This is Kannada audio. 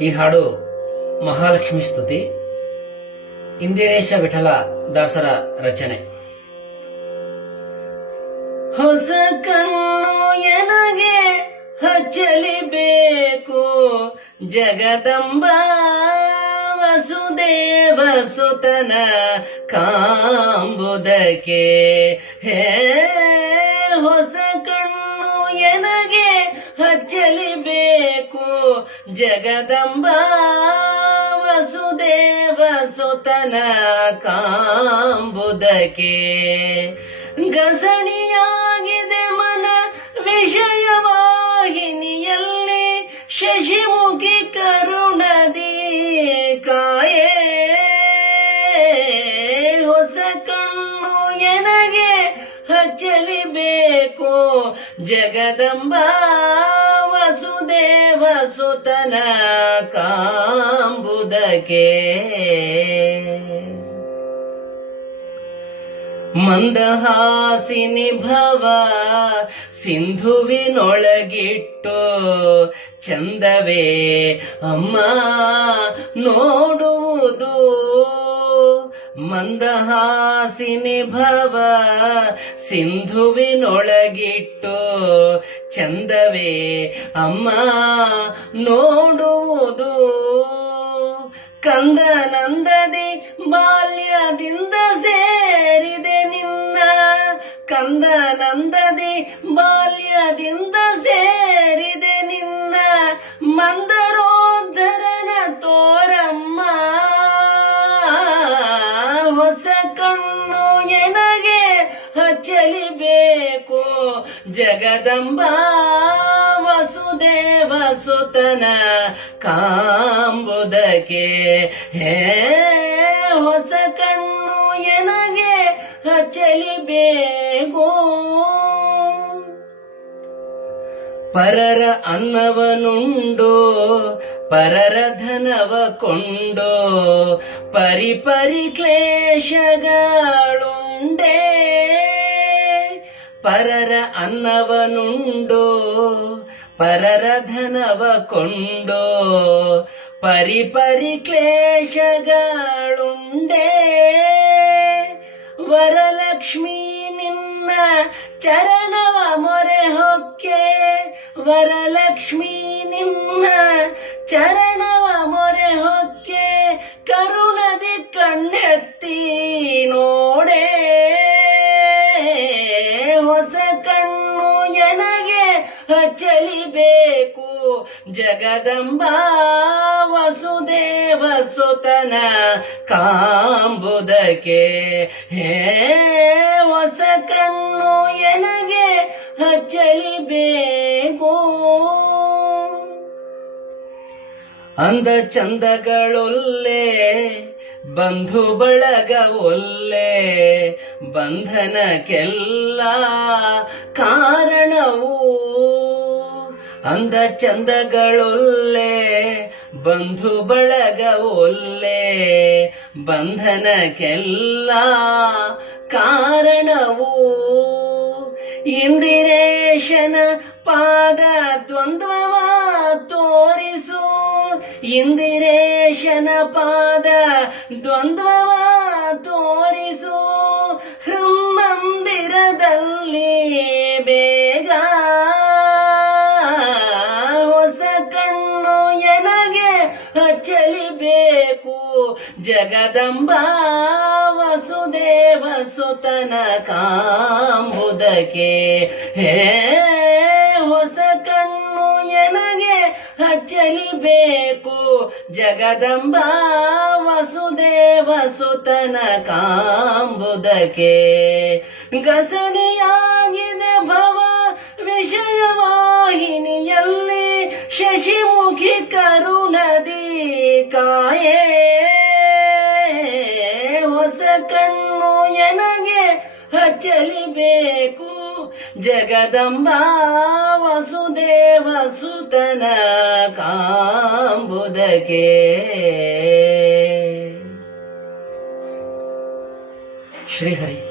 ಈ ಹಾಡು ಮಹಾಲಕ್ಷ್ಮಿ ಸ್ತುತಿ, ಇಂದಿರೇಶ ವಿಠಲ ದಾಸರ ರಚನೆ. ಹೊಸ ಕಣ್ಣು ಎನಗೆ ಹಚ್ಚಲಿಬೇಕು, ಜಗದಂಬ ವಸುದೇವ ಸುತನ ಕಾಂಬುದಕ್ಕೆ. ಹೇ, ಹೊಸ ಎನಗೆ ಹಚ್ಚಲಿಬೇಕು ಜಗದಂಬ ವಸುದೇವ ಸುತನ ಕಾಂಬುದಕ್ಕೆ. ಗಸಣಿಯಾಗಿದೆ ಮನ ವಿಷಯವಾಹಿನಿಯಲ್ಲಿ ಶಶಿಮುಖಿ ಕರುಣದಿ ಹಚ್ಚಲಿಬೇಕು ಜಗದಂಬ ವಸುದೇವ ಸುತನ ಕಾಂಬುದಕ್ಕೆ. ಮಂದಹಾಸಿನಿ ಭವ ಸಿಂಧುವಿನೊಳಗಿಟ್ಟು ಚಂದವೇ ಅಮ್ಮ ನೋಡುವುದು. ಮಂದಹಾಸಿನಿ ಭವ ಸಿಂಧುವಿನೊಳಗಿಟ್ಟು ಚಂದವೇ ಅಮ್ಮ ನೋಡುವುದು. ಕಂದನಂದದಿ ಬಾಲ್ಯದಿಂದ ಸೇರಿದೆ ನಿನ್ನ. ಕಂದನಂದದಿ ಬಾಲ್ಯದಿಂದ ಜಗದಂಬ ವಸುದೇವ ಸುತನ ಕಾಂಬುದಕ್ಕೆ. ಹೇ ಹೊಸ ಕಣ್ಣು ಎನಗೆ ಹಚ್ಚಲಿಬೇಕು ಪರರ ಅನ್ನವನುಂಡು, ಪರರ ಧನವ ಕೊಂಡು ಪರಿಪರಿ ಪರಿ ಕ್ಲೇಶಗಳುಂಡೇ. ಪರರ ಅನ್ನವನುಂಡು ಪರರ ಧನವ ಕೊಂಡು ಪರಿ ಪರಿ ಕ್ಲೇಶಗಳುಂಡೇ ವರಲಕ್ಷ್ಮಿ ನಿನ್ನ ಚರಣವ ಮೊರೆ ಹೊಕ್ಕೆ ವರಲಕ್ಷ್ಮಿ ನಿನ್ನ ಚರಣವ ಹಚ್ಚಲಿಬೇಕು ಜಗದಂಬ ವಸುದೇವ ಸುತನ ಕಾಂಬುದಕ್ಕೆ. ಹೇ ಹೊಸ ಕಣ್ಣು ಎನಗೆ ಹಚ್ಚಲಿಬೇಕು ಅಂದ ಚಂದಗಳೊಲ್ಲೆ ಬಂಧು ಬಳಗ ಒಲ್ಲೆ, ಬಂಧನಕ್ಕೆಲ್ಲ ಕಾರಣವು ಅಂದ ಚಂದಗಳೊಲ್ಲೆ, ಬಂಧು ಬಳಗ ಒಲ್ಲೆ, ಬಂಧನಕ್ಕೆಲ್ಲ ಕಾರಣವು ಇಂದಿರೇಶನ ಪಾದ ದ್ವಂದ್ವವ ತೋರಿಸು, ಇಂದಿರೇಶನ ಪಾದ ದ್ವಂದ್ವವ ತೋರಿಸು ಮಂದಿರದಲ್ಲಿ ಬೇಗ ಹೊಸ ಕಣ್ಣು ಎನಗೆ ಹಚ್ಚಲಿಬೇಕು. ಜಗದಂಬ ವಸುದೇವ ಸುತನ ಕಾಂಬುದಕ್ಕೆ ಹೇ ಹಚ್ಚಲಿಬೇಕು ಜಗದಂಬ ವಸುದೇವ ಸುತನ ಕಾಂಬುದಕ್ಕೆ. ಗಸಣಿಯಾಗಿದೆ ಭವ ವಿಷಯವಾಹಿನಿಯಲ್ಲಿ ಶಶಿಮುಖಿ ಕರುಣದಿ ಕಾಯೇ. ಹೊಸ ಕಣ್ಣು ಎನಗೆ ಹಚ್ಚಲಿಬೇಕು. ಜಗದಂಬ ವಸುದೇವ ಸುತನ ಕಾಂಬುದಕ್ಕೆ. ಶ್ರೀಹರಿ